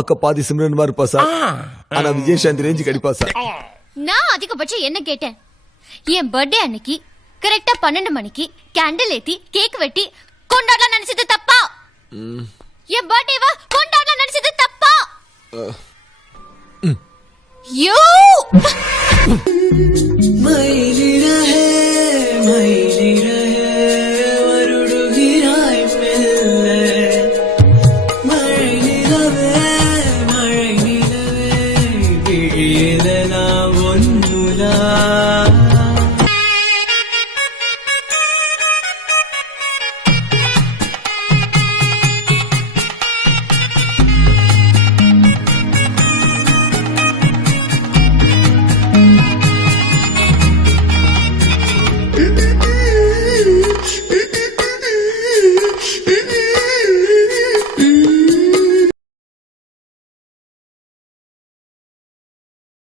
அக்கா பாதி சிம்ரன் மாதிரி இருப்பா சார். ஆனா விஜயசாந்தி ரேஞ்சுக்கு அடிப்பா சார். நான் அதிகபட்சம் என்ன கேட்டேன், என் பர்த்டே அன்னைக்கு கரெக்டா 12 மணிக்கு கேண்டில் ஏத்தி கேக் வெட்டி கொண்டாடலாம் நினைச்சது தப்பா? என் பர்த்டேவா கொண்டாடலாம் நினைச்சது தப்பா?